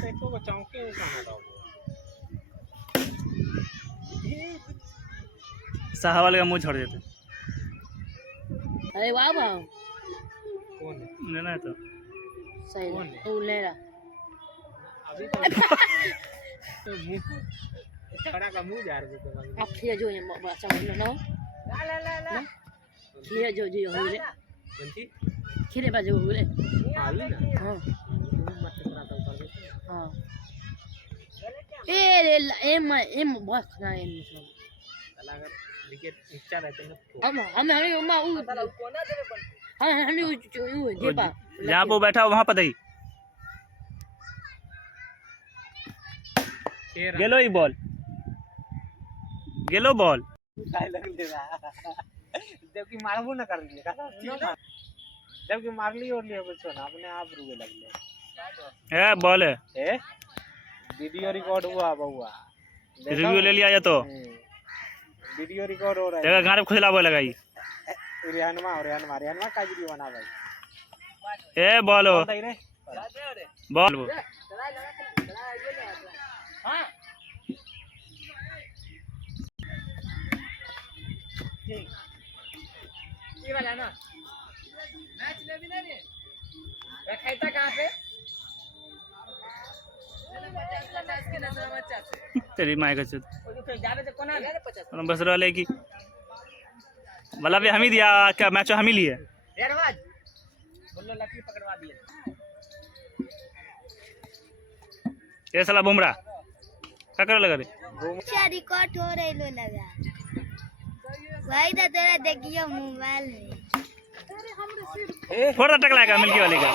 को चौके साहवाल का मुंह छोड़ देते। अरे वाह वाह कौन है? लेना है तो सही है तू ले रहा अभी तो मुंह खड़ा का मुंह जा रहा है। अब खिया जो ये बच्चा है ना ला खिया जो जो हो रे बंटी खिरे बाजू हो रे आई ना हां मत करा तो ऊपर हां एम बहुत खरा है मतलब अगर विकेट नीचे रहते ना हम उमा उ हम दीपा जहाँ पे बैठा वहाँ पर दही गेलो ही बॉल गेलो बॉल जबकि मारबो ना कर लिए जबकि मार ली और लिए कुछ ना अपने आप रुके लगले है बॉल है ए वीडियो रिकॉर्ड हुआ बउआ रिव्यू ले लिया जा तो वीडियो रिकॉर्ड हो रहा है जगह घर में खुजला बोल लगाई रेहनमा का वीडियो बना भाई ए बॉल हो दे रे बॉल हां ये वाला ना मैच ले भी नहीं रखाइता कहां पे तेरी माय का चुत जाने से कोना 50 बस रहा की वाला भी हम ही दिया क्या मैच हम ही लिए रेडवाज बोलो लकड़ी पकड़वा दिए ये साला बुमराह क्या कर लगा रे अच्छा रिकॉर्ड हो रही लो लगा भाई तो तेरा देखियो मोबाइल में थोड़ा टकला का मिल्की वाले का